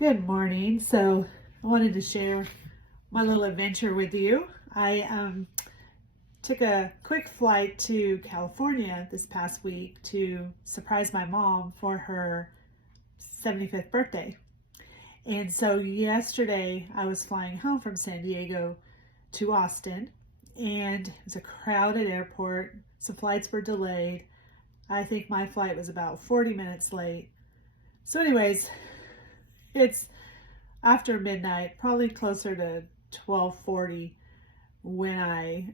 Good morning. So I wanted to share my little adventure with you. I took a quick flight to California this past week to surprise my mom for her 75th birthday. And so yesterday I was flying home from San Diego to Austin, and it was a crowded airport. Some flights were delayed. I think my flight was about 40 minutes late. So anyways, it's after midnight, probably closer to 12:40 when I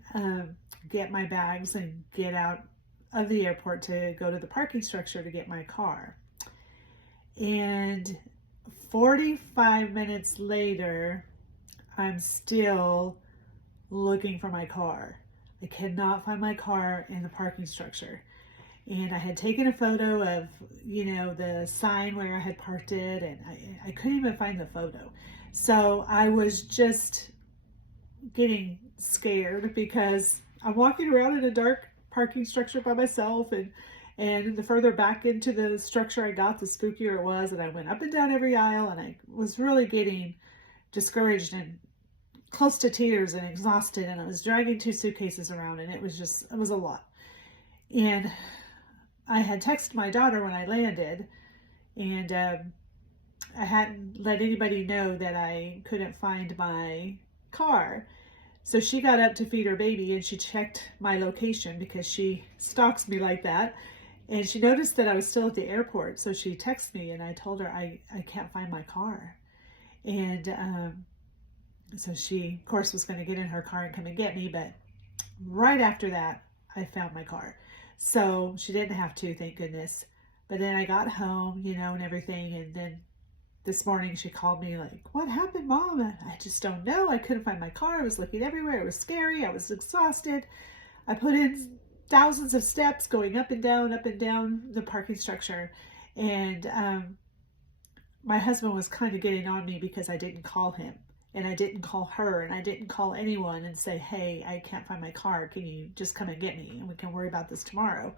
get my bags and get out of the airport to go to the parking structure to get my car. And 45 minutes later, I'm still looking for my car. I cannot find my car in the parking structure. And I had taken a photo of, the sign where I had parked it, and I couldn't even find the photo. So I was just getting scared because I'm walking around in a dark parking structure by myself, and the further back into the structure I got, the spookier it was, and I went up and down every aisle, and I was really getting discouraged and close to tears and exhausted, and I was dragging two suitcases around, and it was a lot. And I had texted my daughter when I landed, and I hadn't let anybody know that I couldn't find my car. So she got up to feed her baby, and she checked my location because she stalks me like that. And she noticed that I was still at the airport. So she texted me, and I told her I can't find my car. And so she, of course, was going to get in her car and come and get me. But right after that, I found my car. So she didn't have to, thank goodness. But then I got home, and everything. And then this morning she called me like, "What happened, Mom?" I just don't know. I couldn't find my car. I was looking everywhere. It was scary. I was exhausted. I put in thousands of steps going up and down the parking structure. And my husband was kind of getting on me because I didn't call him. And I didn't call her, and I didn't call anyone and say, "Hey, I can't find my car. Can you just come and get me? And we can worry about this tomorrow."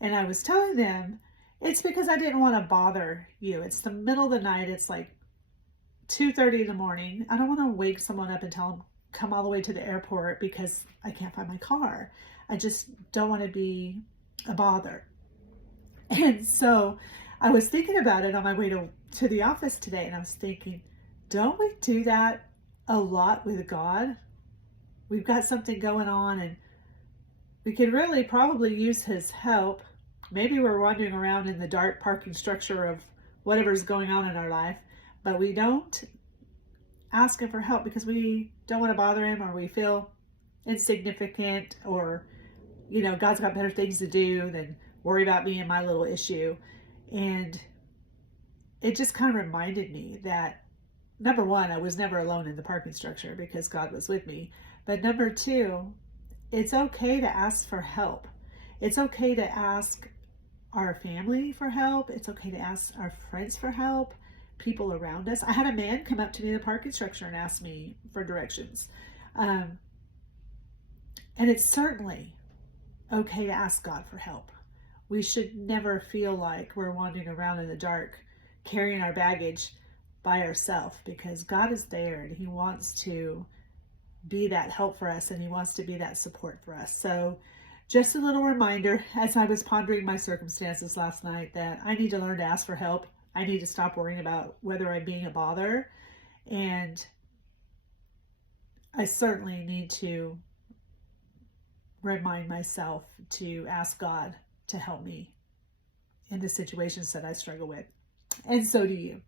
And I was telling them, it's because I didn't want to bother you. It's the middle of the night. It's like 2:30 in the morning. I don't want to wake someone up and tell them, come all the way to the airport because I can't find my car. I just don't want to be a bother. And so I was thinking about it on my way to the office today, and I was thinking, don't we do that a lot with God? We've got something going on, and we could really probably use his help. Maybe we're wandering around in the dark parking structure of whatever's going on in our life, but we don't ask him for help because we don't want to bother him, or we feel insignificant, or God's got better things to do than worry about me and my little issue. And it just kind of reminded me that, number one, I was never alone in the parking structure because God was with me. But number two, it's okay to ask for help. It's okay to ask our family for help. It's okay to ask our friends for help, people around us. I had a man come up to me in the parking structure and ask me for directions. And it's certainly okay to ask God for help. We should never feel like we're wandering around in the dark, carrying our baggage by ourselves, because God is there and he wants to be that help for us, and he wants to be that support for us. So just a little reminder as I was pondering my circumstances last night that I need to learn to ask for help. I need to stop worrying about whether I'm being a bother, and I certainly need to remind myself to ask God to help me in the situations that I struggle with. And so do you.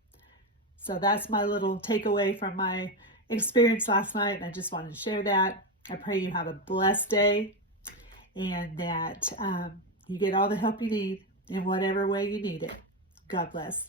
So that's my little takeaway from my experience last night, and I just wanted to share that. I pray you have a blessed day, and that you get all the help you need in whatever way you need it. God bless.